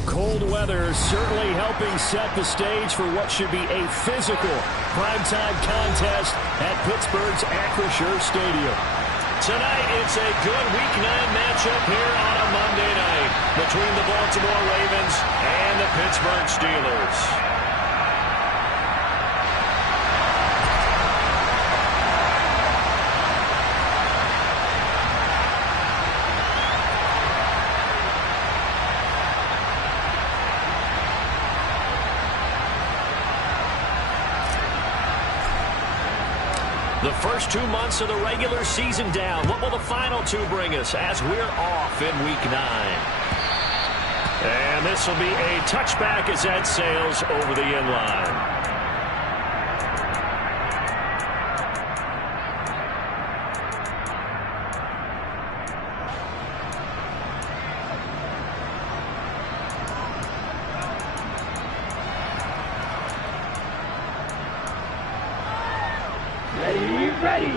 the cold weather certainly helping set the stage for what should be a physical primetime contest at Pittsburgh's Acrisure Stadium. Tonight, it's a good Week 9 matchup here on a Monday night between the Baltimore Ravens and the Pittsburgh Steelers. The first 2 months of the regular season down. What will the final two bring us as we're off in Week 9? And this will be a touchback as that sails over the end line. Ready.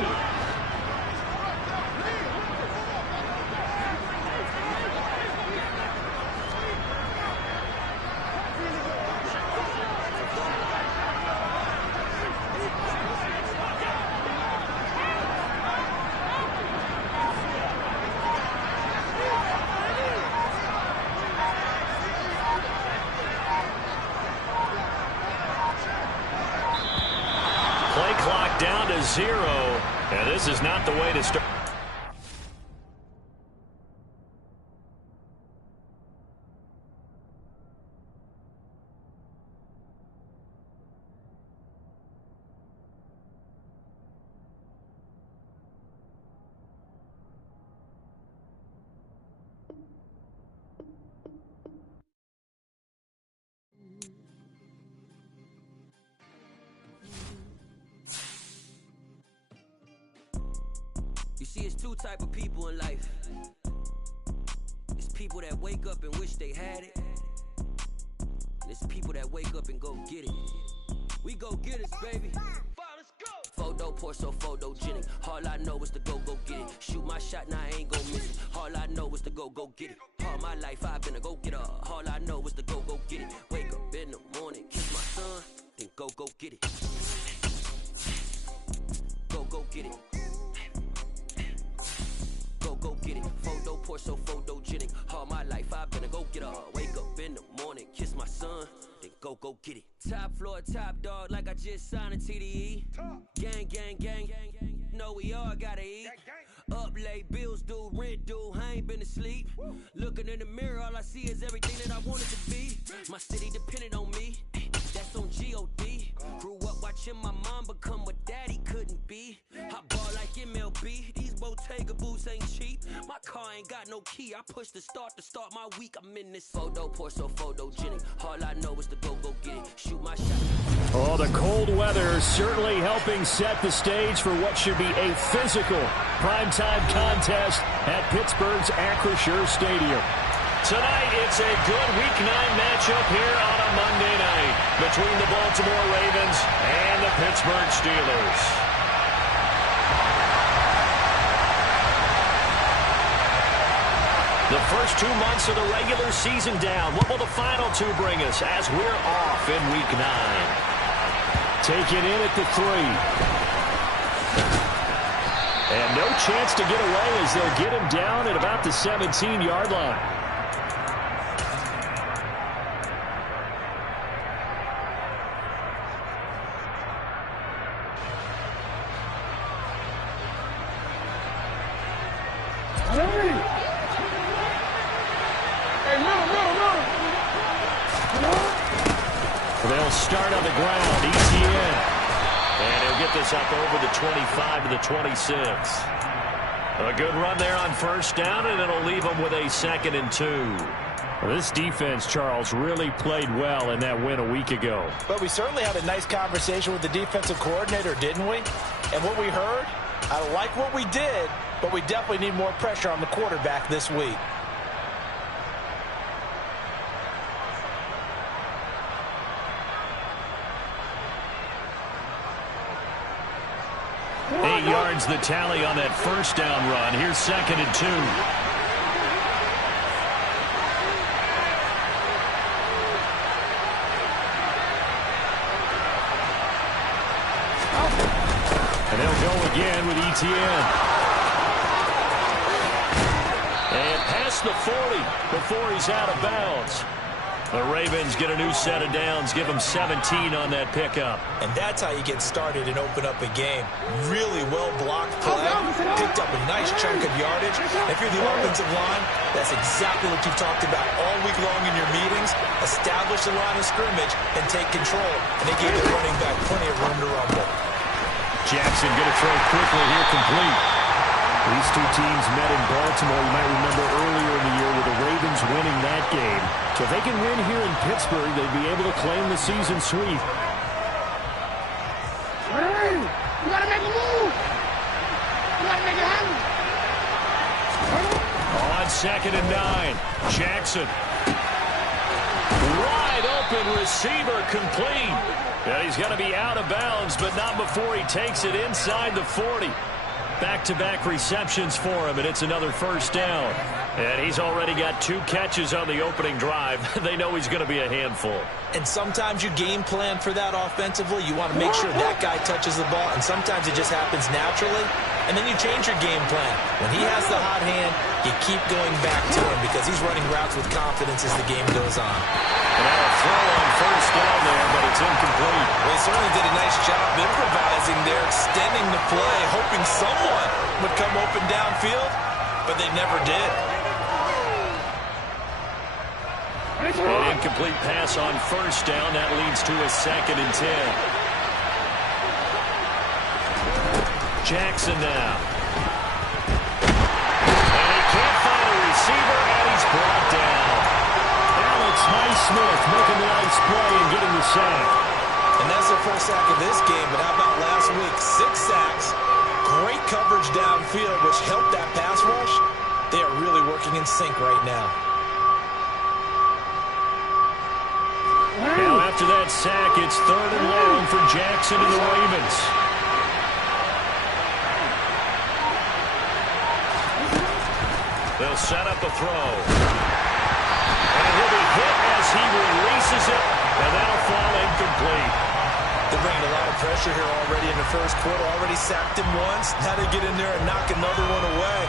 Play clock down to 0, and this is not the way to start. You see, it's two type of people in life. It's people that wake up and wish they had it. And it's people that wake up and go get it. We go get it, baby. Let's go. Photo pour so photogenic. All I know is to go get it. Shoot my shot, now I ain't gon' miss it. All I know is to go get it. All my life I've been a go-getter. All I know is to go get it. Wake up in the morning, kiss my son, then go get it. Go get it. Go get it. Photo pour so photogenic. All my life I've been a go-getter. Wake up in the morning, kiss my son, then go get it. Top floor, top dog, like I just signed a TDE. Gang. Know we all gotta eat. Up late, bills due, rent due, I ain't been asleep. Looking in the mirror, all I see is everything that I wanted to be. My city depended on me, that's on G.O.D. Grew up watching my mom become what daddy couldn't be. I ball like MLB, these Bottega boots ain't cheap. My car ain't got no key, I push the start to start my week. I'm in this photo pour so photogenic. All I know is to go get it, shoot my shot. Oh, the cold weather certainly helping set the stage for what should be a physical primetime contest at Pittsburgh's Acrisure Stadium. Tonight, it's a good Week 9 matchup here on a Monday night between the Baltimore Ravens and the Pittsburgh Steelers. The first 2 months of the regular season down. What will the final two bring us as we're off in Week 9? Taken in at the 3. And no chance to get away as they'll get him down at about the 17-yard line. They'll start on the ground, ETN. And he'll get this up over the 25 to the 26. A good run there on first down, and it'll leave them with a 2nd and 2. Well, this defense, Charles, really played well in that win a week ago. But we certainly had a nice conversation with the defensive coordinator, didn't we? And what we heard, I like what we did, but we definitely need more pressure on the quarterback this week. Eight yards the tally on that first down run. Here's 2nd and 2. They'll go again with Etienne. And past the 40 before he's out of bounds. The Ravens get a new set of downs, give them 17 on that pickup. And that's how you get started and open up a game. Really well-blocked play, picked up a nice chunk of yardage. If you're the offensive line, that's exactly what you've talked about all week long in your meetings. Establish the line of scrimmage and take control. And they gave the running back plenty of room to rumble. Jackson going to throw quickly here, complete. These two teams met in Baltimore, you might remember earlier in the year, with the Ravens winning that game. So if they can win here in Pittsburgh, they'd be able to claim the season sweep. Hey, you got to make a move. You got to make it happen. On 2nd and 9, Jackson. Wide open receiver, complete. And he's going to be out of bounds, but not before he takes it inside the 40. Back-to-back receptions for him, and it's another first down. And he's already got 2 catches on the opening drive. They know he's going to be a handful. And sometimes you game plan for that offensively. You want to make sure that guy touches the ball, and sometimes it just happens naturally. And then you change your game plan. When he has the hot hand, you keep going back to him because he's running routes with confidence as the game goes on. And now a throw on first down there, but it's incomplete. They certainly did a nice job improvising there, extending the play, hoping someone would come open downfield, but they never did. An incomplete pass on first down. That leads to a 2nd and 10. Jackson now. And he can't find a receiver, and he's brought down. Alex Highsmith making the nice play and getting the sack. And that's their first sack of this game, but how about last week? 6 sacks. Great coverage downfield, which helped that pass rush. They are really working in sync right now. Now after that sack, it's 3rd and long for Jackson and the Ravens. They'll set up a throw. And he'll be hit as he releases it, and that'll fall incomplete. They're bringing a lot of pressure here already in the first quarter. Already sacked him once. Now they get in there and knock another one away.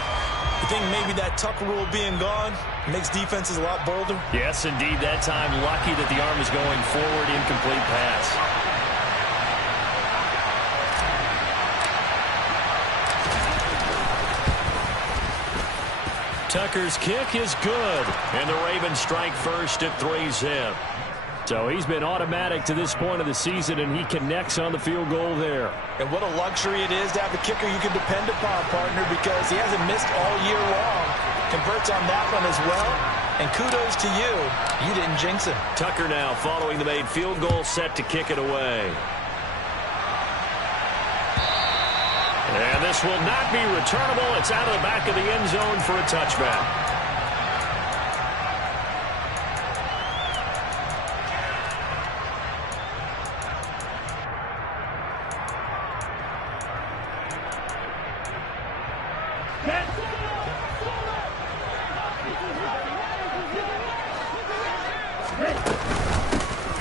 You think maybe that Tucker rule being gone makes defenses a lot bolder? Yes, indeed. That time, lucky that the arm is going forward. Incomplete pass. Tucker's kick is good. And the Ravens strike first at 3-zip. So he's been automatic to this point of the season, and he connects on the field goal there. And what a luxury it is to have a kicker you can depend upon, partner, because he hasn't missed all year long. Converts on that one as well. And kudos to you. You didn't jinx him. Tucker now following the made field goal, set to kick it away. And this will not be returnable. It's out of the back of the end zone for a touchback.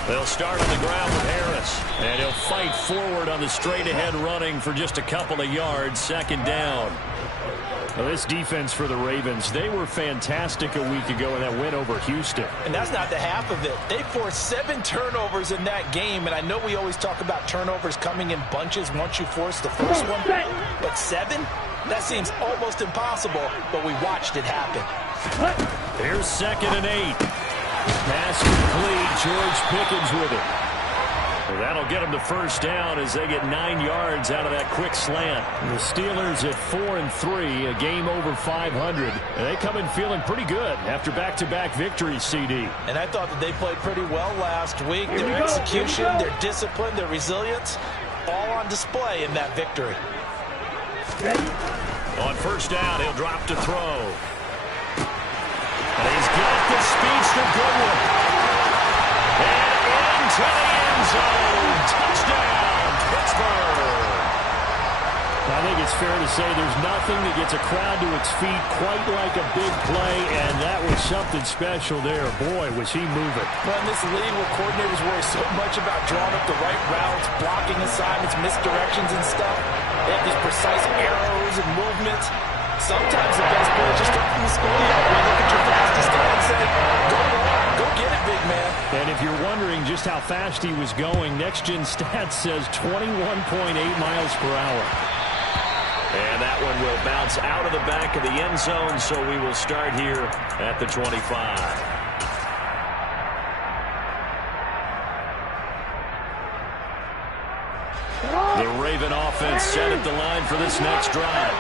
They'll start on the ground with Harris. And he'll fight forward on the straight-ahead running for just a couple of yards. 2nd down. Well, this defense for the Ravens, they were fantastic a week ago in that win over Houston. And that's not the half of it. They forced 7 turnovers in that game, and I know we always talk about turnovers coming in bunches once you force the first one. But 7? That seems almost impossible, but we watched it happen. Here's 2nd and 8. Pass complete. George Pickens with it. Well, that'll get them the first down as they get 9 yards out of that quick slant. The Steelers at 4-3, a game over 500. And they come in feeling pretty good after back-to-back victories, CD. And I thought that they played pretty well last week. Their execution, their discipline, their resilience, all on display in that victory. On first down, he'll drop to throw. And he's got the speedster Goodwin. And into the end zone. Touchdown, Pittsburgh. I think it's fair to say there's nothing that gets a crowd to its feet quite like a big play, and that was something special there. Boy, was he moving. Well, in this league where coordinators worry so much about drawing up the right routes, blocking assignments, misdirections and stuff, they have these precise arrows and movements. Sometimes the best play is just start from the schoolyard. You look at your fastest guy and say, go on, go get it, big man. And if you're wondering just how fast he was going, Next Gen Stats says 21.8 miles per hour. And that one will bounce out of the back of the end zone, so we will start here at the 25. The Raven offense set at the line for this next drive.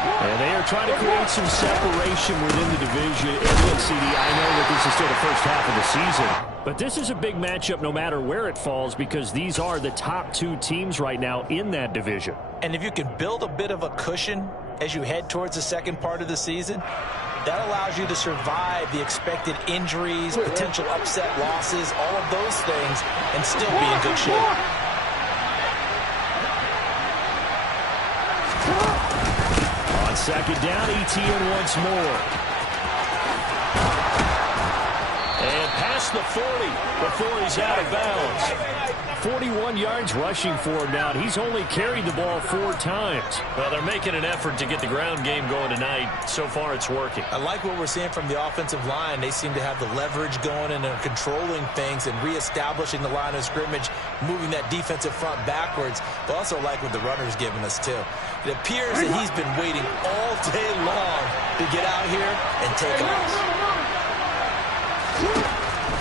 And they are trying to create some separation within the division. And look, CD, I know that this is still the first half of the season, but this is a big matchup no matter where it falls because these are the top two teams right now in that division. And if you can build a bit of a cushion as you head towards the second part of the season, that allows you to survive the expected injuries, potential upset losses, all of those things, and still be in good shape. On second down, ETN once more. And past the 40 before he's out of bounds. 41 yards rushing for him now. He's only carried the ball 4 times. Well, they're making an effort to get the ground game going tonight. So far, it's working. I like what we're seeing from the offensive line. They seem to have the leverage going and are controlling things and reestablishing the line of scrimmage, moving that defensive front backwards. But also like what the runner's giving us, too. It appears that he's been waiting all day long to get out here and take off.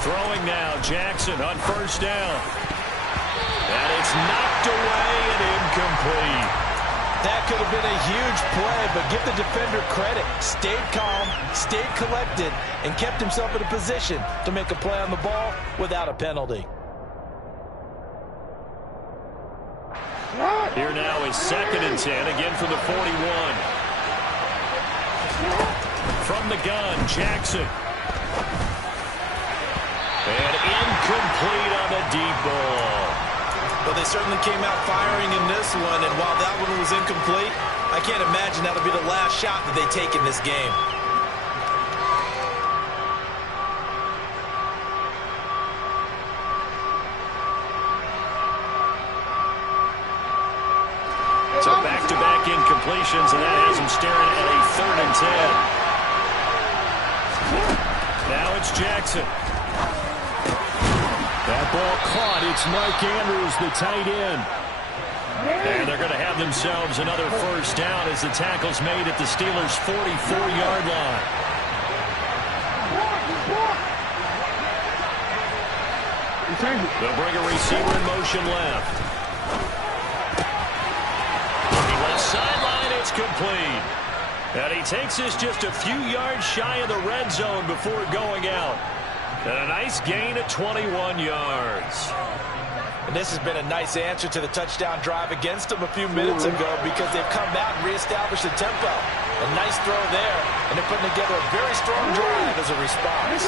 Throwing now, Jackson on first down. And it's knocked away and incomplete. That could have been a huge play, but give the defender credit. Stayed calm, stayed collected, and kept himself in a position to make a play on the ball without a penalty. Here now is 2nd and 10, again from the 41. From the gun, Jackson. And incomplete on the deep ball. Well, they certainly came out firing in this one, and while that one was incomplete, I can't imagine that'll be the last shot that they take in this game. So back-to-back incompletions, and that has him staring at a 3rd and 10. Now it's Jackson. That ball caught. It's Mark Andrews, the tight end. And they're going to have themselves another first down as the tackle's made at the Steelers' 44-yard line. They'll bring a receiver in motion left. Looking left sideline, it's complete. And he takes this just a few yards shy of the red zone before going out. And a nice gain at 21 yards. And this has been a nice answer to the touchdown drive against them a few minutes ago because they've come out and reestablished the tempo. A nice throw there, and they're putting together a very strong drive as a response.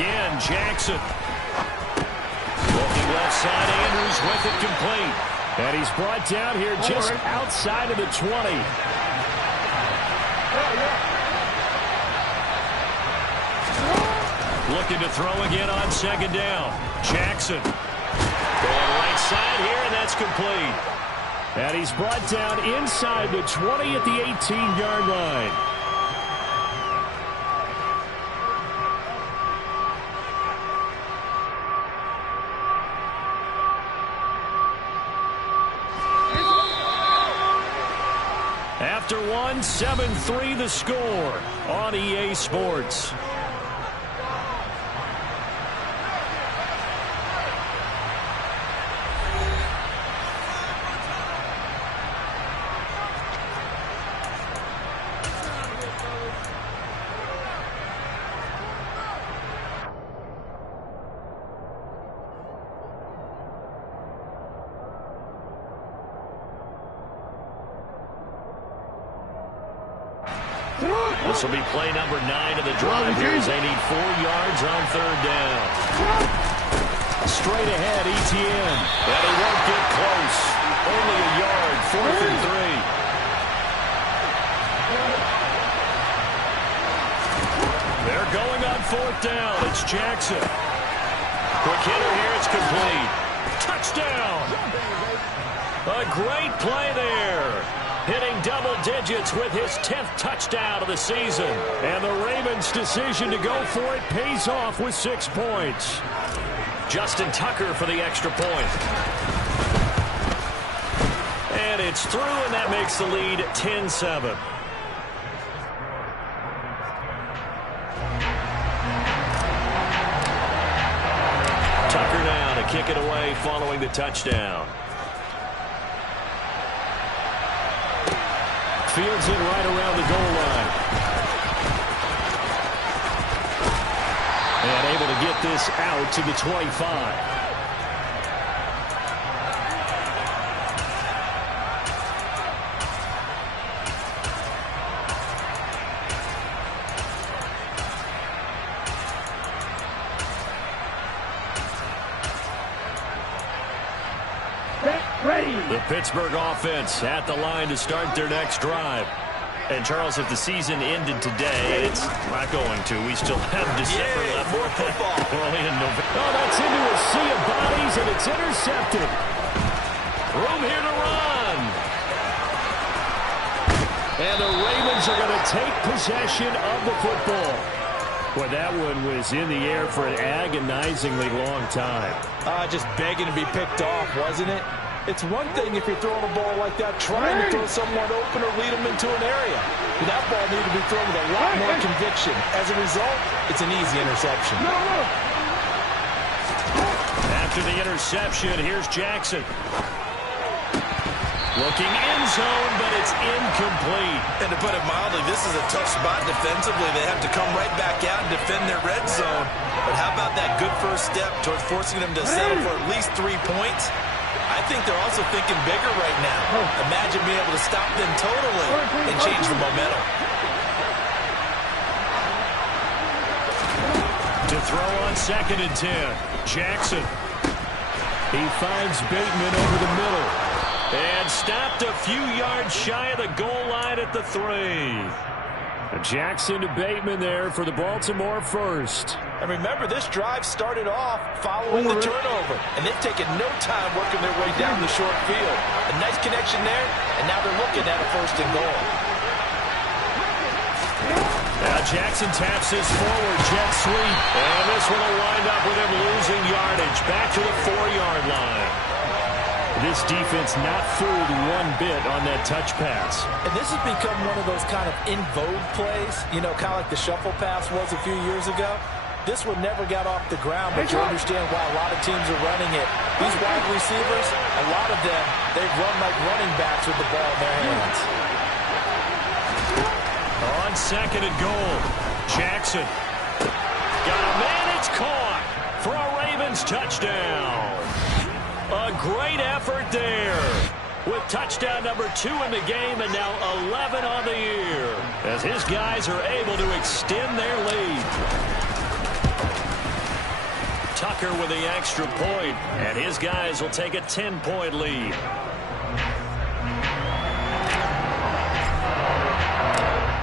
Again, Jackson. Looking left side, Andrews with it complete. And he's brought down here just outside of the 20. Looking to throw again on 2nd down. Jackson. Going right side here, and that's complete. And he's brought down inside the 20 at the 18-yard line. After one, 7-3 the score on EA Sports. This will be play number 9 of the drive here as they need 4 yards on third down. Straight ahead, Etienne. And he won't get close. Only a yard, 4th and 3. They're going on 4th down. It's Jackson. Quick hitter here. It's complete. Touchdown. A great play there. Hitting double digits with his 10th touchdown of the season. And the Ravens' decision to go for it pays off with 6 points. Justin Tucker for the extra point. And it's through, and that makes the lead 10-7. Tucker now to kick it away following the touchdown. Fields it right around the goal line. And able to get this out to the 25. The Pittsburgh offense at the line to start their next drive. And, Charles, if the season ended today, it's not going to. We still have December left. More football. We're only in November. Oh, that's into a sea of bodies, and it's intercepted. Room here to run. And the Ravens are going to take possession of the football. Boy, that one was in the air for an agonizingly long time. Just begging to be picked off, wasn't it? It's one thing if you're throwing a ball like that, trying to throw someone open or lead them into an area. But that ball needed to be thrown with a lot more conviction. As a result, it's an easy interception. After the interception, here's Jackson. Looking in zone, but it's incomplete. And to put it mildly, this is a tough spot defensively. They have to come right back out and defend their red zone. But how about that good first step towards forcing them to settle for at least 3 points? I think they're also thinking bigger right now. Imagine being able to stop them totally and change the momentum. To throw on 2nd and 10. Jackson. He finds Bateman over the middle. And stopped a few yards shy of the goal line at the 3. Jackson to Bateman there for the Baltimore first. And remember, this drive started off following the turnover. And they've taken no time working their way down the short field. A nice connection there, and now they're looking at a 1st and goal. Now Jackson taps this forward jet sweep. And this one will wind up with him losing yardage. Back to the 4-yard line. This defense not fooled one bit on that touch pass. And this has become one of those kind of in vogue plays, you know, kind of like the shuffle pass was a few years ago. This one never got off the ground, but you understand why a lot of teams are running it. These wide receivers, a lot of them, they run like running backs with the ball in their hands. On 2nd and goal, Jackson. Got a man, it's caught for a Ravens touchdown. A great effort there with touchdown number 2 in the game and now 11 on the year as his guys are able to extend their lead. Tucker with the extra point, and his guys will take a 10-point lead.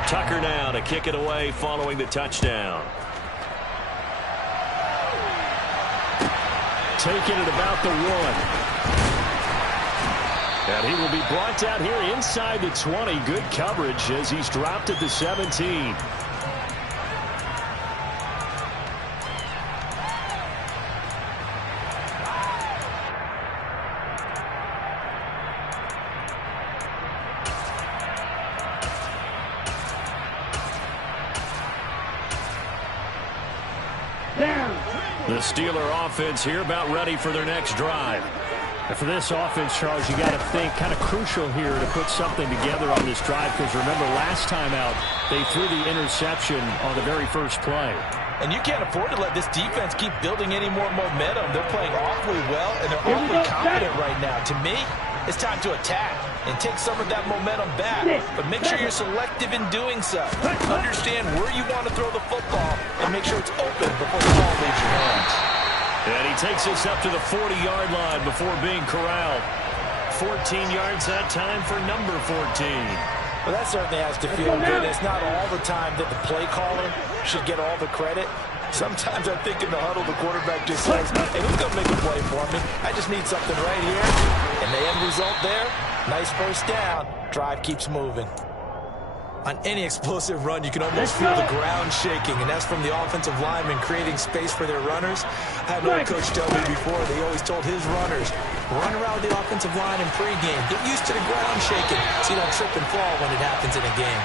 Tucker now to kick it away following the touchdown. Taking it about the 1. And he will be brought down here inside the 20. Good coverage as he's dropped at the 17. The Steeler offense here about ready for their next drive. And for this offense, Charles, you got to think kind of crucial here to put something together on this drive because remember last time out they threw the interception on the very first play. And you can't afford to let this defense keep building any more momentum. They're playing awfully well and they're awfully confident right now. To me, it's time to attack. and take some of that momentum back. But make sure you're selective in doing so. Understand where you want to throw the football and make sure it's open before the ball leaves your hands. And he takes us up to the 40-yard line before being corralled. 14 yards that time for number 14. Well, that certainly has to feel good. It's not all the time that the play caller should get all the credit. Sometimes I think in the huddle, the quarterback just says, hey, who's going to make a play for me? I just need something right here. And the end result there, nice first down. Drive keeps moving. On any explosive run, you can almost feel the ground shaking, and that's from the offensive linemen creating space for their runners. I had an old coach tell me before, they always told his runners, run around the offensive line in pregame. Get used to the ground shaking so you don't trip and fall when it happens in a game.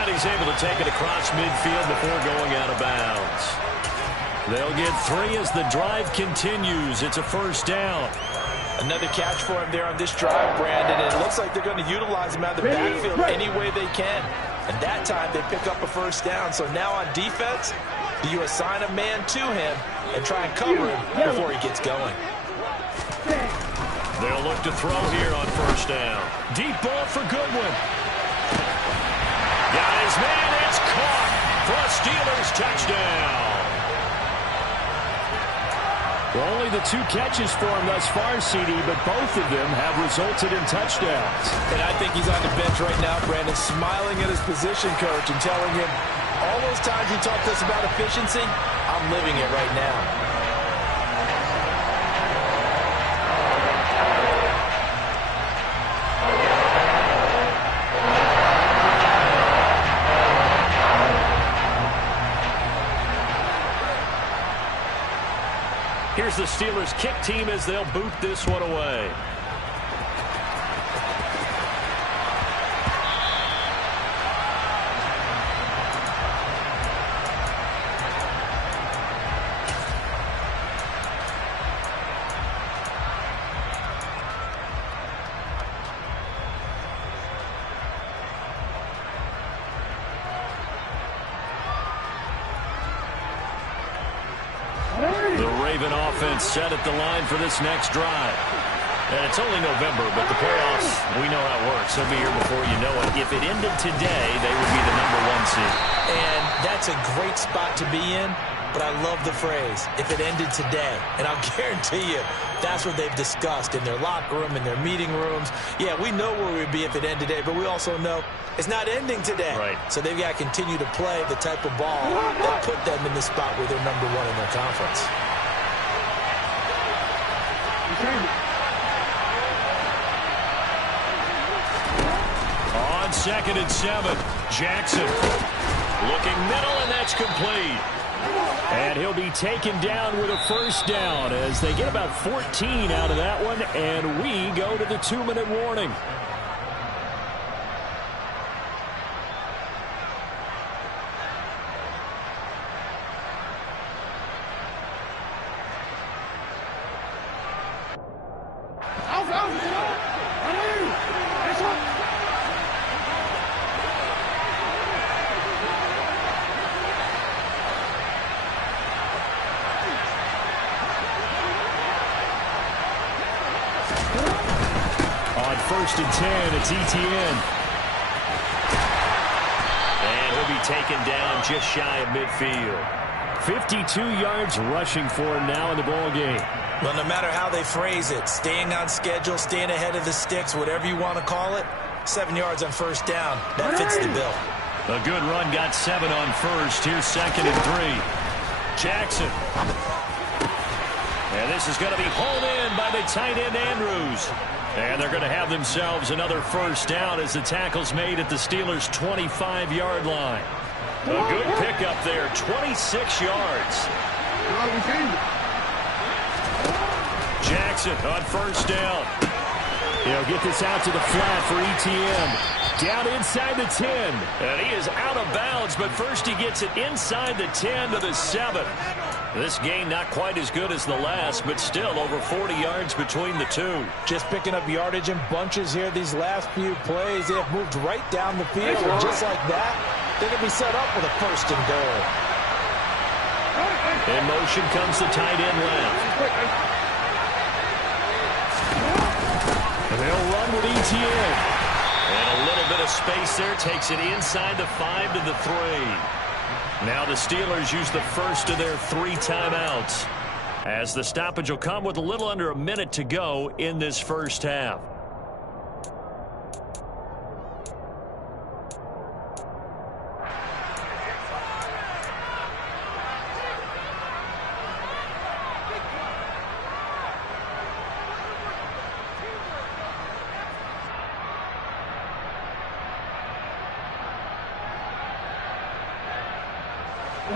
And he's able to take it across midfield before going out of bounds. They'll get 3 as the drive continues. It's a first down. Another catch for him there on this drive, Brandon, and it looks like they're going to utilize him out of the backfield any way they can. And that time they pick up a first down. So now on defense, you assign a man to him and try and cover him before he gets going. They'll look to throw here on first down. Deep ball for Goodwin. Got his man. It's caught for a Steelers touchdown. Well, only the 2 catches for him thus far, CD, but both of them have resulted in touchdowns. And I think he's on the bench right now, Brandon, smiling at his position coach and telling him, all those times you talked to us about efficiency, I'm living it right now. Here's the Steelers kick team as they'll boot this one away. Offense set at the line for this next drive. And it's only November, but the playoffs, we know how it works. They'll be here before you know it. If it ended today, they would be the number 1 seed. And that's a great spot to be in, but I love the phrase, if it ended today. And I'll guarantee you, that's what they've discussed in their locker room, in their meeting rooms. Yeah, we know where we'd be if it ended today, but we also know it's not ending today. Right. So they've got to continue to play the type of ball that put them in the spot where they're number 1 in their conference. On 2nd and 7, Jackson looking middle, and that's complete. And he'll be taken down with a first down as they get about 14 out of that one, and we go to the 2-minute warning. First and 10, it's ETN. And he'll be taken down just shy of midfield. 52 yards rushing for him now in the ball game. Well, no matter how they phrase it, staying on schedule, staying ahead of the sticks, whatever you want to call it, 7 yards on first down, that fits the bill. A good run got 7 on first. Here's 2nd and 3. Jackson. And this is going to be hauled in by the tight end Andrews. And they're going to have themselves another first down as the tackle's made at the Steelers' 25-yard line. A good pickup there, 26 yards. Jackson on first down. He'll get this out to the flat for ETN. Down inside the 10. And he is out of bounds, but first he gets it inside the 10 to the 7. This game not quite as good as the last, but still over 40 yards between the two. Just picking up yardage in bunches here these last few plays. They have moved right down the field. And just like that, they're going to be set up with a first and goal. In motion comes the tight end left. And they'll run with ETN. space there, takes it inside the 5 to the 3. Now the Steelers use the first of their 3 timeouts, as the stoppage will come with a little under a minute to go in this first half.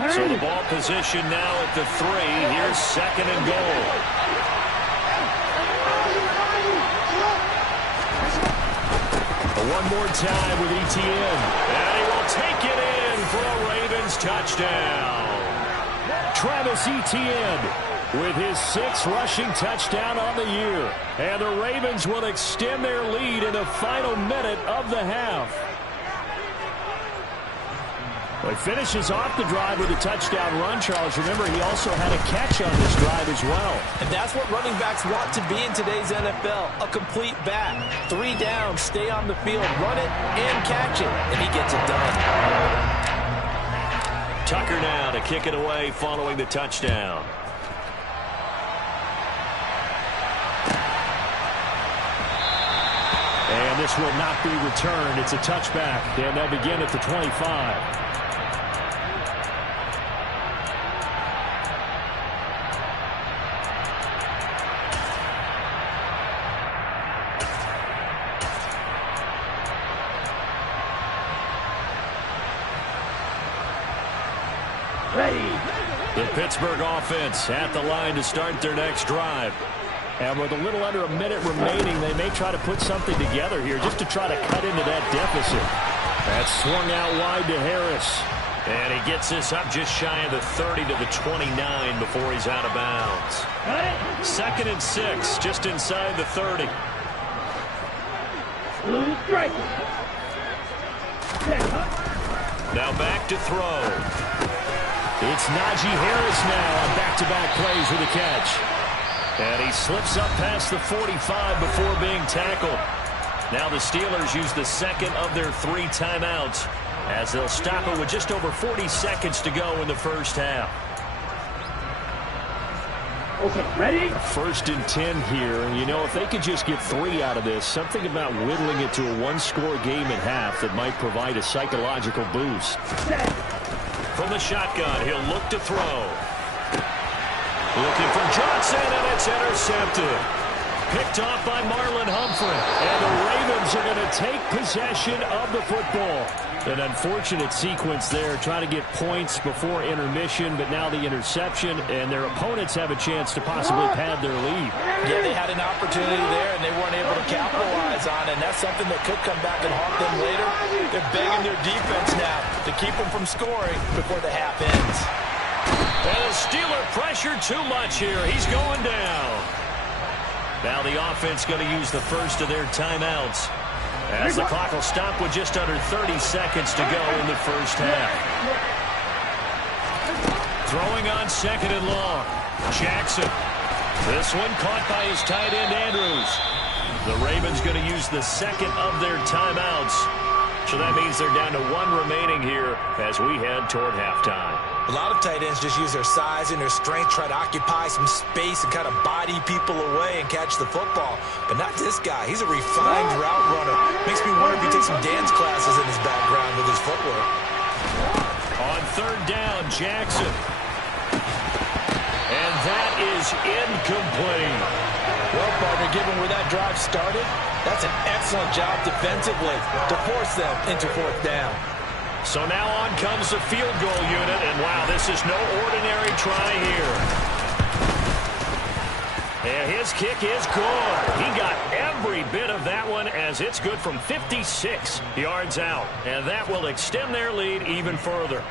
So the ball position now at the 3. Here's second and goal. One more time with Etienne. And he will take it in for a Ravens touchdown. Travis Etienne with his 6th rushing touchdown on the year. And the Ravens will extend their lead in the final minute of the half. Well, he finishes off the drive with a touchdown run, Charles. Remember, he also had a catch on this drive as well. And that's what running backs want to be in today's NFL, a complete back. 3 down, stay on the field, run it, and catch it. And he gets it done. Tucker now to kick it away following the touchdown. And this will not be returned. It's a touchback, and they'll begin at the 25. The Pittsburgh offense at the line to start their next drive. And with a little under a minute remaining, they may try to put something together here just to try to cut into that deficit. That's swung out wide to Harris. And he gets this up just shy of the 30 to the 29 before he's out of bounds. 2nd and 6, just inside the 30. Now back to throw. It's Najee Harris now on back-to-back plays with a catch. And he slips up past the 45 before being tackled. Now the Steelers use the second of their 3 timeouts, as they'll stop it with just over 40 seconds to go in the first half. Okay, ready? 1st and 10 here. And, you know, if they could just get 3 out of this, something about whittling it to a 1-score game at half that might provide a psychological boost. From the shotgun, he'll look to throw. Looking for Johnson, and it's intercepted. Picked off by Marlon Humphrey. And the Ravens are going to take possession of the football. An unfortunate sequence there, trying to get points before intermission, but now the interception, and their opponents have a chance to possibly pad their lead. Yeah, they had an opportunity there, and they weren't able to capitalize on it, and that's something that could come back and haunt them later. They're begging their defense now to keep them from scoring before the half ends. And the Steeler pressure too much here. He's going down. Now the offense going to use the first of their timeouts, as the clock will stop with just under 30 seconds to go in the first half. Throwing on 2nd and long. Jackson. This one caught by his tight end, Andrews. The Ravens going to use the second of their timeouts. So that means they're down to 1 remaining here as we head toward halftime. A lot of tight ends just use their size and their strength, try to occupy some space and kind of body people away and catch the football. But not this guy. He's a refined route runner. Makes me wonder if he takes some dance classes in his background with his footwork. On 3rd down, Jackson. And that is incomplete. Well, partner, given where that drive started, that's an excellent job defensively to force them into 4th down. So now on comes the field goal unit, and wow, this is no ordinary try here. And his kick is good. He got every bit of that one, as it's good from 56 yards out. And that will extend their lead even further.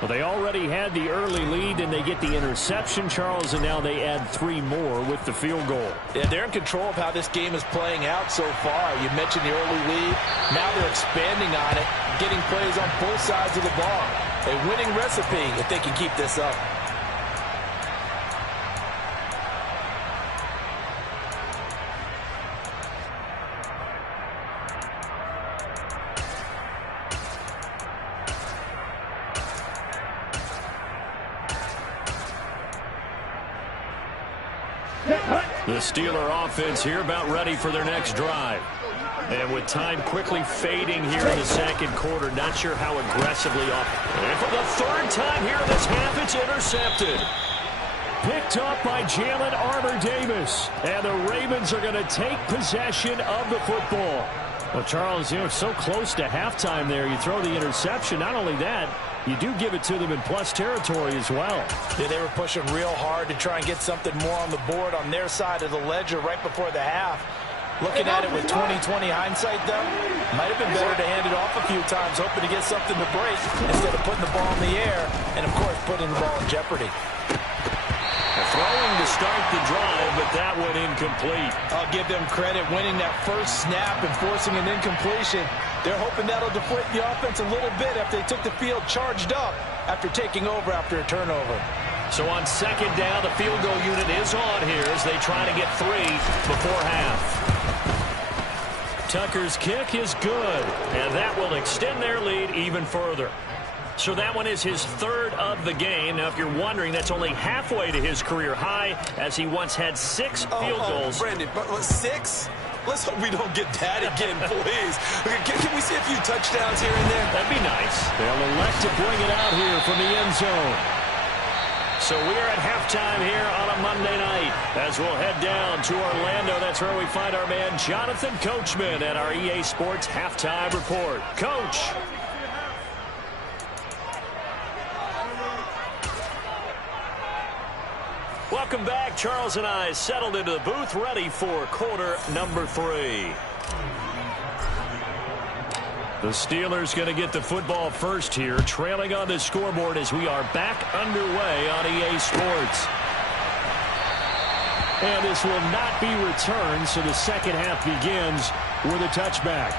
Well, they already had the early lead, and they get the interception, Charles, and now they add 3 more with the field goal. Yeah, they're in control of how this game is playing out so far. You mentioned the early lead. Now they're expanding on it, getting plays on both sides of the ball. A winning recipe if they can keep this up. The Steeler offense here about ready for their next drive. And with time quickly fading here in the second quarter, not sure how aggressively off. And for the third time here in this half, it's intercepted. Picked up by Jalen Armour-Davis. And the Ravens are going to take possession of the football. Well, Charles, so close to halftime there. You throw the interception. Not only that, you do give it to them in plus territory as well. Yeah, they were pushing real hard to try and get something more on the board on their side of the ledger right before the half. Looking at it with 20/20 hindsight, though, might have been better to hand it off a few times, hoping to get something to break instead of putting the ball in the air and, of course, putting the ball in jeopardy. Throwing to start the drive, but that went incomplete. I'll give them credit winning that first snap and forcing an incompletion. They're hoping that'll deflate the offense a little bit after they took the field charged up after taking over after a turnover. So on second down, the field goal unit is on here as they try to get 3 before half. Tucker's kick is good, and that will extend their lead even further. So that one is his 3rd of the game. Now, if you're wondering, that's only halfway to his career high, as he once had 6 field goals. Brandon, but 6? Let's hope we don't get that again, please. Can we see a few touchdowns here and there? That'd be nice. They'll elect to bring it out here from the end zone. So we're at halftime here on a Monday night. As we'll head down to Orlando, that's where we find our man Jonathan Coachman at our EA Sports Halftime Report. Coach. Welcome back. Charles and I settled into the booth, ready for quarter number 3. The Steelers going to get the football first here, trailing on the scoreboard as we are back underway on EA Sports. And this will not be returned, so the second half begins with a touchback.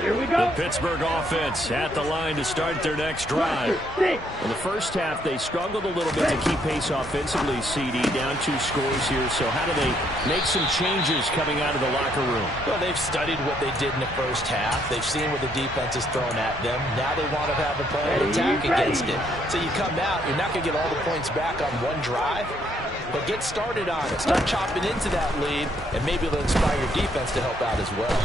Here we go. The Pittsburgh offense at the line to start their next drive. In the first half, they struggled a little bit to keep pace offensively, CD, down 2 scores here. So how do they make some changes coming out of the locker room? Well, they've studied what they did in the first half. They've seen what the defense is throwing at them. Now they want to have a plan of attack against it. So you come out, you're not going to get all the points back on one drive, but get started on it. Start chopping into that lead, and maybe it'll inspire your defense to help out as well.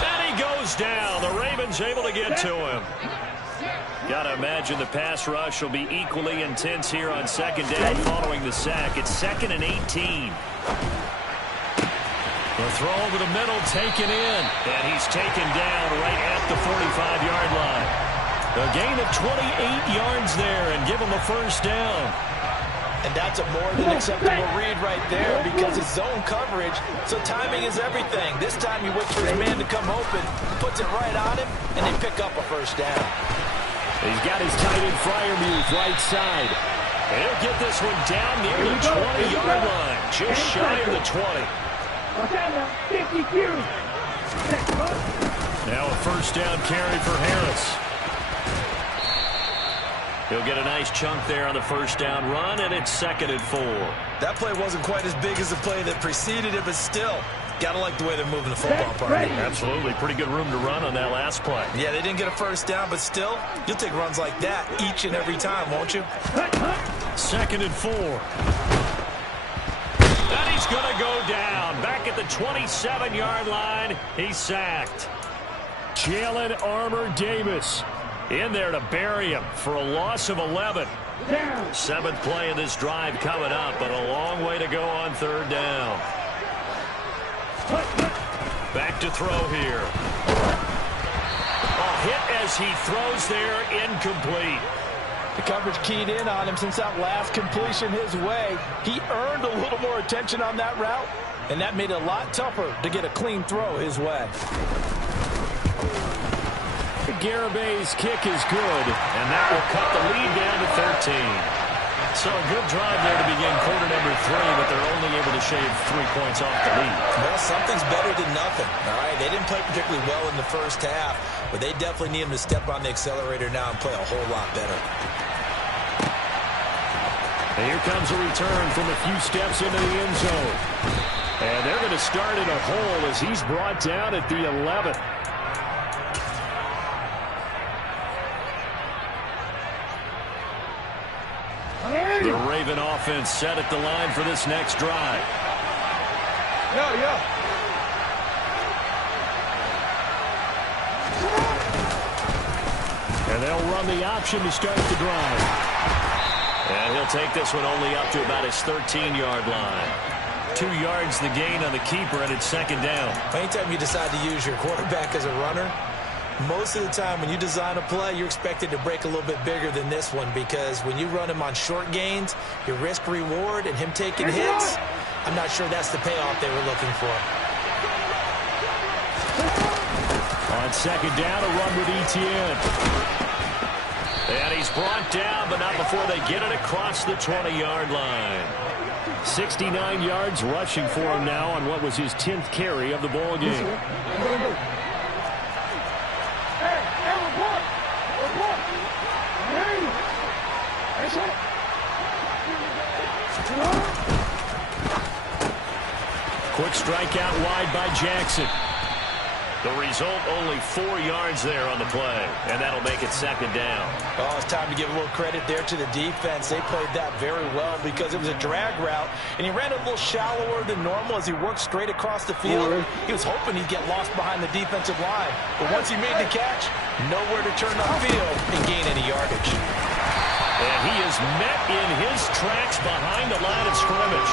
And he goes down. The Ravens able to get to him. Got to imagine the pass rush will be equally intense here on second down following the sack. It's 2nd and 18. The throw over the middle taken in. And he's taken down right at the 45-yard line. A gain of 28 yards there and give him a first down. And that's a more than acceptable read right there because it's zone coverage, so timing is everything. This time he waits for his man to come open, puts it right on him, and they pick up a first down. He's got his tight end Freiermuth right side. And he'll get this one down near the 20-yard line, just shy of the 20. Now a first down carry for Harris. He'll get a nice chunk there on the first down run, and it's 2nd and 4. That play wasn't quite as big as the play that preceded it, but still, got to like the way they're moving the football part. Absolutely. Pretty good room to run on that last play. Yeah, they didn't get a first down, but still, you'll take runs like that each and every time, won't you? 2nd and 4. And he's going to go down. Back at the 27-yard line, he's sacked. Jalen Armour-Davis in there to bury him for a loss of 11. 7th play of this drive coming up, but a long way to go on 3rd down. Back to throw here. A hit as he throws there, incomplete. The coverage keyed in on him since that last completion his way. He earned a little more attention on that route, and that made it a lot tougher to get a clean throw his way. Garabay's kick is good, and that will cut the lead down to 13. So a good drive there to begin quarter number 3, but they're only able to shave 3 points off the lead. Well, something's better than nothing, all right? They didn't play particularly well in the first half, but they definitely need him to step on the accelerator now and play a whole lot better. And here comes a return from a few steps into the end zone. And they're going to start in a hole as he's brought down at the 11th. The Raven offense set at the line for this next drive. And they'll run the option to start the drive. And he'll take this one only up to about his 13-yard line. 2 yards the gain on the keeper, and it's second down. Anytime you decide to use your quarterback as a runner, most of the time when you design a play, you're expected to break a little bit bigger than this one, because when you run him on short gains, your risk-reward and him taking hits, I'm not sure that's the payoff they were looking for. On second down, a run with Etienne. And he's brought down, but not before they get it across the 20-yard line. 69 yards rushing for him now on what was his 10th carry of the ball game. Quick strike out wide by Jackson. The result, only 4 yards there on the play, and that'll make it second down. Oh, it's time to give a little credit there to the defense. They played that very well because it was a drag route, and he ran a little shallower than normal as he worked straight across the field. He was hoping he'd get lost behind the defensive line, but once he made the catch, nowhere to turn upfield and gain any yardage. And he is met in his tracks behind the line of scrimmage.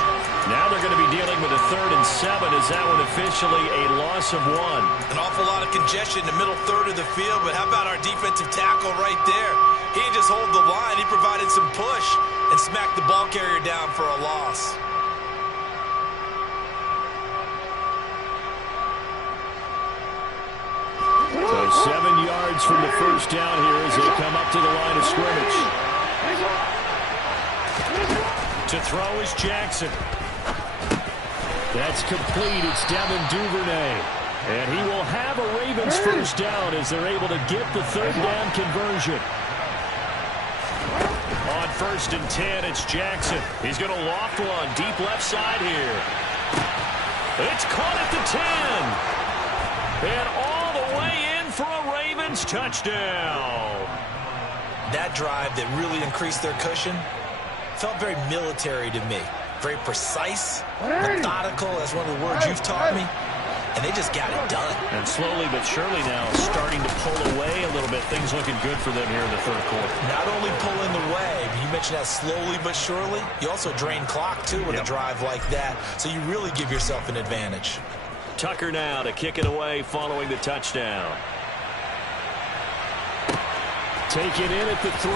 Now they're going to be dealing with a 3rd and 7 as that one officially a loss of 1. An awful lot of congestion in the middle third of the field, but how about our defensive tackle right there? He didn't just hold the line, he provided some push and smacked the ball carrier down for a loss. So 7 yards from the first down here as they come up to the line of scrimmage. To throw is Jackson. That's complete. It's Devin Duvernay. And he will have a Ravens first down as they're able to get the 3rd down conversion. On 1st and 10, it's Jackson. He's going to loft one deep left side here. It's caught at the 10. And all the way in for a Ravens touchdown. That drive that really increased their cushion felt very military to me. Very precise, methodical, that's one of the words you've taught me. And they just got it done. And slowly but surely now starting to pull away a little bit. Things looking good for them here in the 3rd quarter. Not only pulling away, but you mentioned that slowly but surely. You also drain clock, too, with a drive like that. So you really give yourself an advantage. Tucker now to kick it away following the touchdown. Taken in at the 3.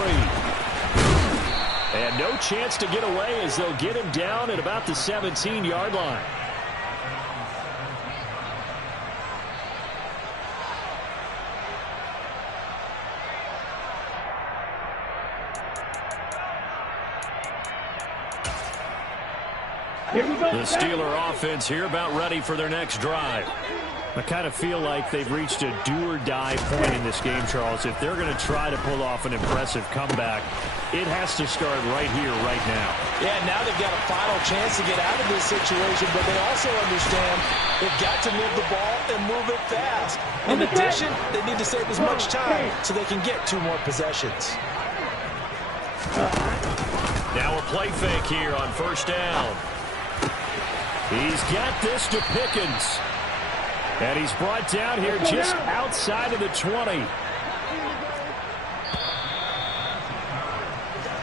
And no chance to get away as they'll get him down at about the 17-yard line. The Steeler offense here about ready for their next drive. I kind of feel like they've reached a do-or-die point in this game, Charles. If they're going to try to pull off an impressive comeback, it has to start right here, right now. Yeah, now they've got a final chance to get out of this situation, but they also understand they've got to move the ball and move it fast. In addition, they need to save as much time so they can get 2 more possessions. Now a play fake here on 1st down. He's got this to Pickens. And he's brought down here just outside of the 20.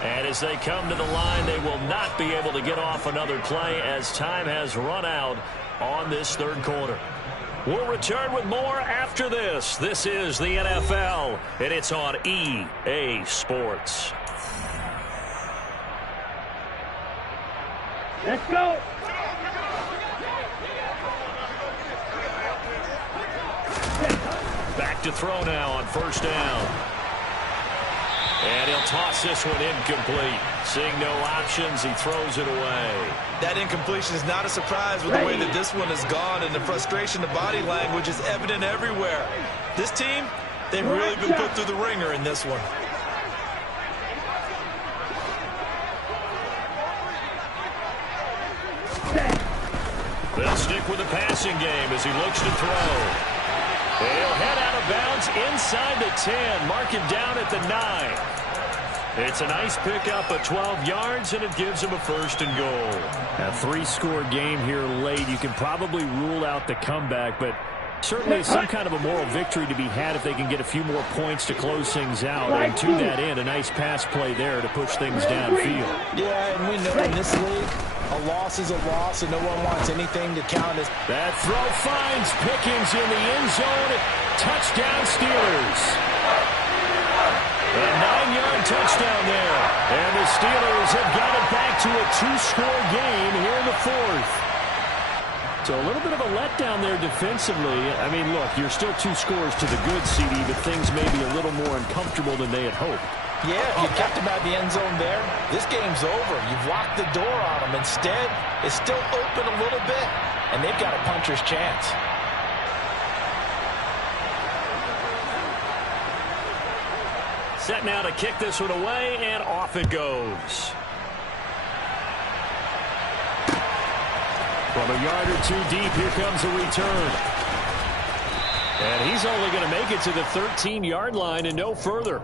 And as they come to the line, they will not be able to get off another play as time has run out on this 3rd quarter. We'll return with more after this. This is the NFL, and it's on EA Sports. Let's go. Back to throw now on 1st down. And he'll toss this one incomplete. Seeing no options, he throws it away. That incompletion is not a surprise with the way that this one has gone, and the frustration, the body language is evident everywhere. This team, they've really been put through the ringer in this one. They'll stick with the passing game as he looks to throw. He'll head out of bounds inside the 10. Mark him down at the 9. It's a nice pickup of 12 yards, and it gives him a 1st and goal. A 3-score game here late. You can probably rule out the comeback, but certainly some kind of a moral victory to be had if they can get a few more points to close things out. And to that end, a nice pass play there to push things downfield. Yeah, and we know in this league, a loss is a loss, and no one wants anything to count as... That throw finds Pickens in the end zone. Touchdown, Steelers. A 9-yard touchdown there. And the Steelers have got it back to a 2-score game here in the 4th. So a little bit of a letdown there defensively. I mean, look, you're still 2 scores to the good, CD, but things may be a little more uncomfortable than they had hoped. Yeah, if you kept him out of the end zone there, this game's over. You've locked the door on him. Instead, it's still open a little bit, and they've got a puncher's chance. Set now to kick this one away, and off it goes. From a yard or 2 deep, here comes a return. And he's only going to make it to the 13-yard line and no further.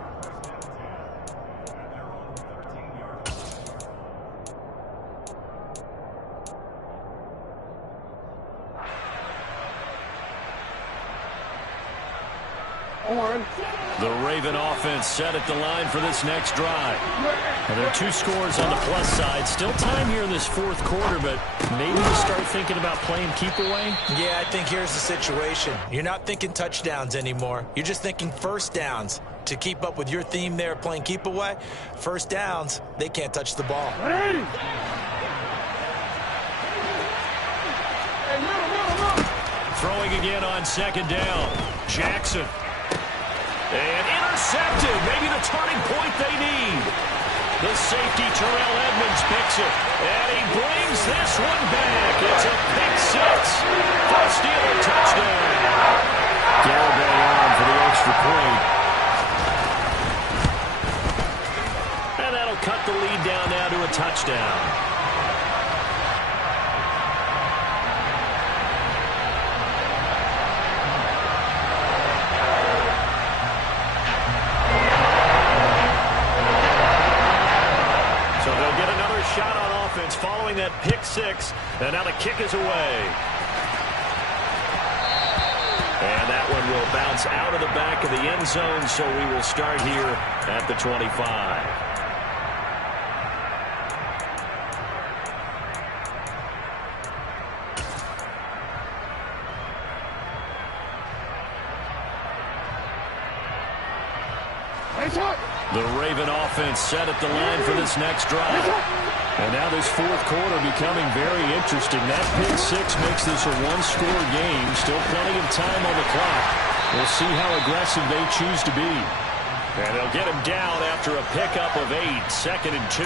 The Raven offense set at the line for this next drive. And there are 2 scores on the plus side. Still time here in this 4th quarter, but maybe you start thinking about playing keep away? Yeah, I think here's the situation. You're not thinking touchdowns anymore. You're just thinking 1st downs. To keep up with your theme there, playing keep away, 1st downs, they can't touch the ball. Throwing again on 2nd down. Jackson. And intercepted. Maybe the turning point they need. The safety, Terrell Edmonds, picks it. And he brings this one back. It's a pick 6 for a Steeler touchdown. Garibay on for the extra point. And that'll cut the lead down now to a touchdown. Shot on offense following that pick 6, and now the kick is away. And that one will bounce out of the back of the end zone, so we will start here at the 25. The Raven offense set at the line for this next drive. And now this 4th quarter becoming very interesting. That pick 6 makes this a 1-score game. Still plenty of time on the clock. We'll see how aggressive they choose to be. And they'll get him down after a pickup of 8, 2nd and 2.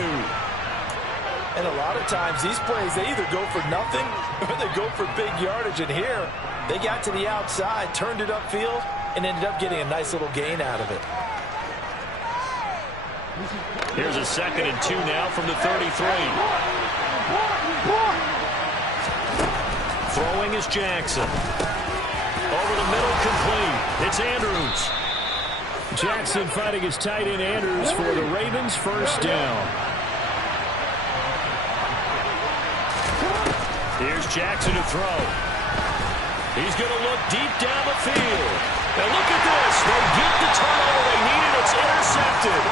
And a lot of times these plays, they either go for nothing or they go for big yardage. And here, they got to the outside, turned it upfield, and ended up getting a nice little gain out of it. Here's a 2nd and 2 now from the 33. Throwing is Jackson. Over the middle, complete. It's Andrews. Jackson fighting his tight end Andrews for the Ravens' 1st down. Here's Jackson to throw. He's going to look deep down the field. And look at this. They get the turnover they needed. It's intercepted.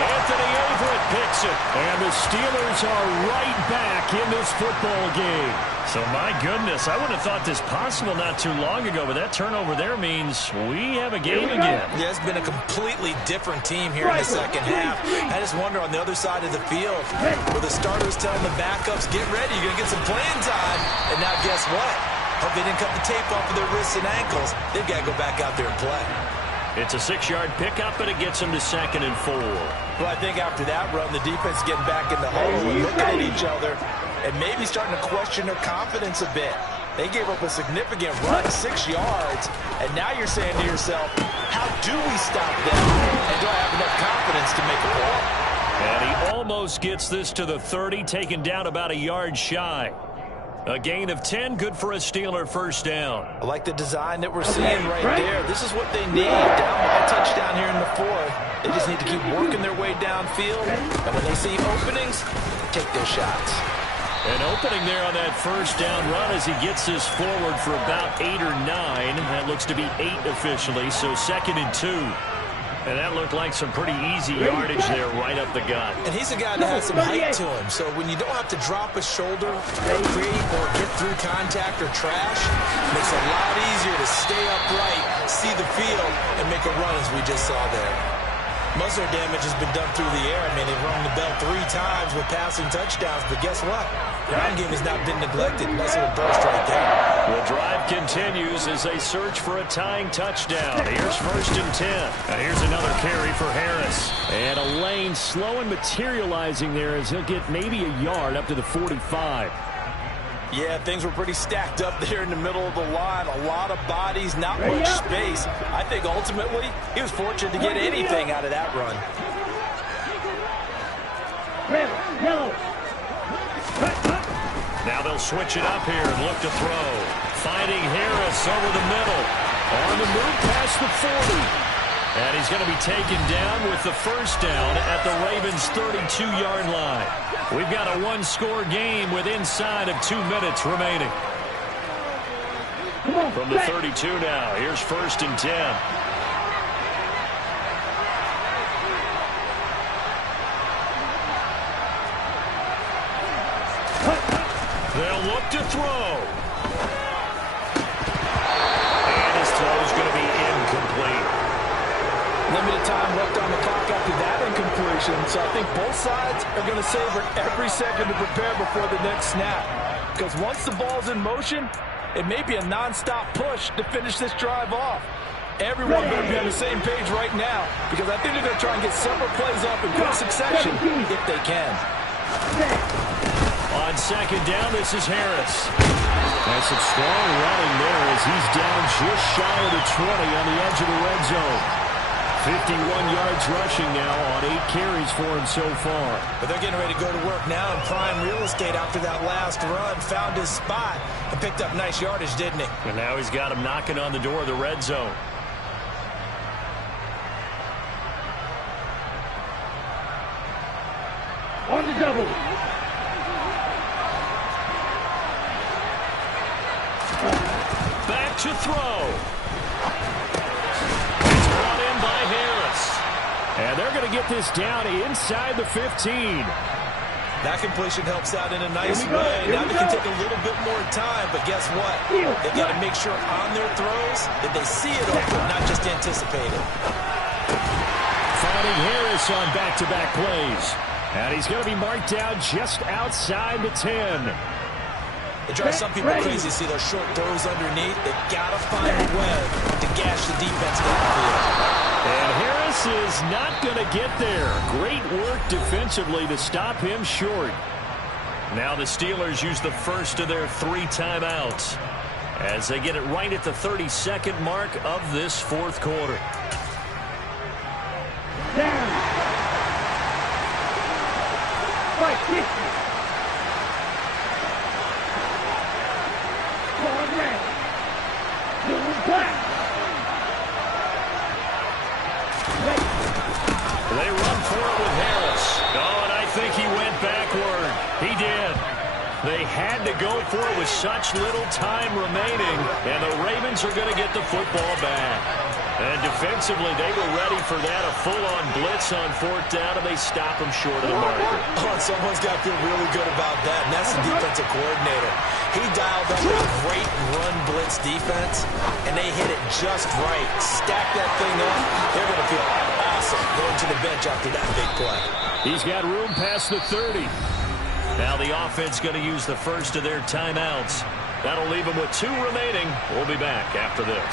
Anthony Everett picks it. And the Steelers are right back in this football game. So, my goodness, I would have thought this possible not too long ago, but that turnover there means we have a game again. Yeah, it's been a completely different team here in the 2nd half. I just wonder on the other side of the field, where the starters telling the backups, get ready, you're going to get some playing time. And now guess what? Hope they didn't cut the tape off of their wrists and ankles. They've got to go back out there and play. It's a 6-yard pickup, and it gets them to 2nd and 4. Well, I think after that run, the defense is getting back in the hole and looking at each other and maybe starting to question their confidence a bit. They gave up a significant run, 6 yards, and now you're saying to yourself, how do we stop them? And do I have enough confidence to make a play? And he almost gets this to the 30, taken down about a yard shy. A gain of 10, good for a Steeler first down. I like the design that we're seeing right there. This is what they need. Down by a touchdown here in the fourth. They just need to keep working their way downfield. And when they see openings, take their shots. An opening there on that first down run as he gets this forward for about 8 or 9. That looks to be 8 officially, so 2nd and 2. And that looked like some pretty easy yardage there right up the gut. And he's a guy that has some height to him. So when you don't have to drop a shoulder or create or get through contact or trash, it makes it a lot easier to stay upright, see the field, and make a run as we just saw there. Most of their damage has been done through the air. I mean, they've rung the bell 3 times with passing touchdowns, but guess what? The ground game has not been neglected. Nice little burst right there. The drive continues as they search for a tying touchdown. Here's 1st and 10. Now here's another carry for Harris. And a lane slow and materializing there as he'll get maybe a yard up to the 45. Yeah, things were pretty stacked up there in the middle of the line. A lot of bodies, not much space. I think ultimately he was fortunate to get anything out of that run. Now they'll switch it up here and look to throw. Finding Harris over the middle. On the move past the 40. And he's going to be taken down with the first down at the Ravens' 32-yard line. We've got a 1-score game with inside of 2 minutes remaining. From the 32 now, here's 1st and 10. They'll look to throw. And his throw's going to be incomplete. Limited time left on the clock after that incompletion, so I think both sides are going to savor every second to prepare before the next snap. Because once the ball's in motion, it may be a non-stop push to finish this drive off. Everyone better be on the same page right now, because I think they're going to try and get several plays up in quick succession if they can. On 2nd down, this is Harris. And some strong running there as he's down just shy of the 20 on the edge of the red zone. 51 yards rushing now on 8 carries for him so far. But they're getting ready to go to work now in prime real estate after that last run. Found his spot and picked up nice yardage, didn't he? And now he's got him knocking on the door of the red zone. On the double. Back to throw. And they're going to get this down inside the 15. That completion helps out in a nice way. Now they can take a little bit more time, but guess what? They've got to make sure on their throws that they see it open, not just anticipate it. Finding Harris on back-to-back plays. And he's going to be marked down just outside the 10. It drives some people crazy to see those short throws underneath. They've got to find a way to gash the defense downfield. And Harris is not going to get there. Great work defensively to stop him short. Now the Steelers use the first of their 3 timeouts as they get it right at the 32nd mark of this 4th quarter. Down. Right, 50. Forward red. Doing black. They run for it with Harris. Oh, and I think he went backward. He did. They had to go for it with such little time remaining, and the Ravens are going to get the football back. And defensively, they were ready for that, a full-on blitz on 4th down, and they stop him short of the marker. Oh, someone's got to feel really good about that, and that's the defensive coordinator. He dialed up a great run blitz defense, and they hit it just right. Stack that thing up. They're going to feel awesome going to the bench after that big play. He's got room past the 30. Now the offense going to use the first of their timeouts. That'll leave them with 2 remaining. We'll be back after this.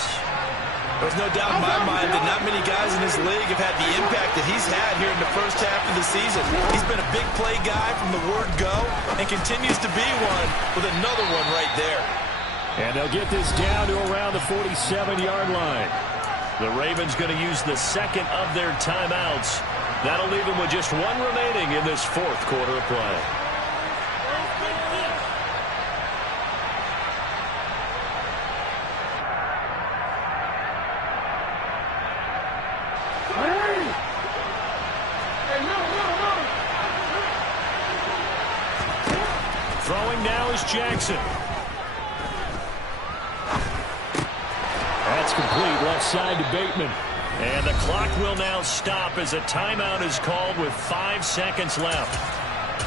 There's no doubt in my mind that not many guys in this league have had the impact that he's had here in the first half of the season. He's been a big play guy from the word go and continues to be one with another one right there. And they'll get this down to around the 47-yard line. The Ravens going to use the second of their timeouts. That'll leave them with just 1 remaining in this 4th quarter of play. Jackson. That's complete left side to Bateman. And the clock will now stop as a timeout is called with 5 seconds left.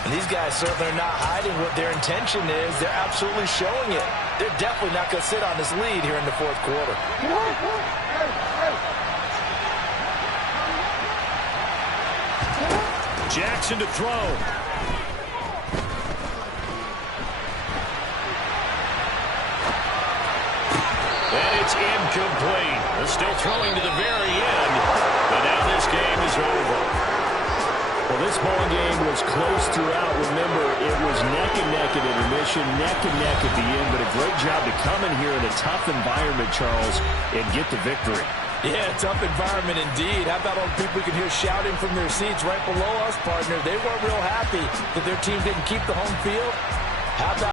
And these guys certainly are not hiding what their intention is. They're absolutely showing it. They're definitely not going to sit on this lead here in the fourth quarter. Jackson to throw. And it's incomplete. They're still throwing to the very end. But now this game is over. Well, this ball game was close throughout. Remember, it was neck and neck at intermission, neck and neck at the end. But a great job to come in here in a tough environment, Charles, and get the victory. Yeah, tough environment indeed. How about all the people we can hear shouting from their seats right below us, partner? They weren't real happy that their team didn't keep the home field. How about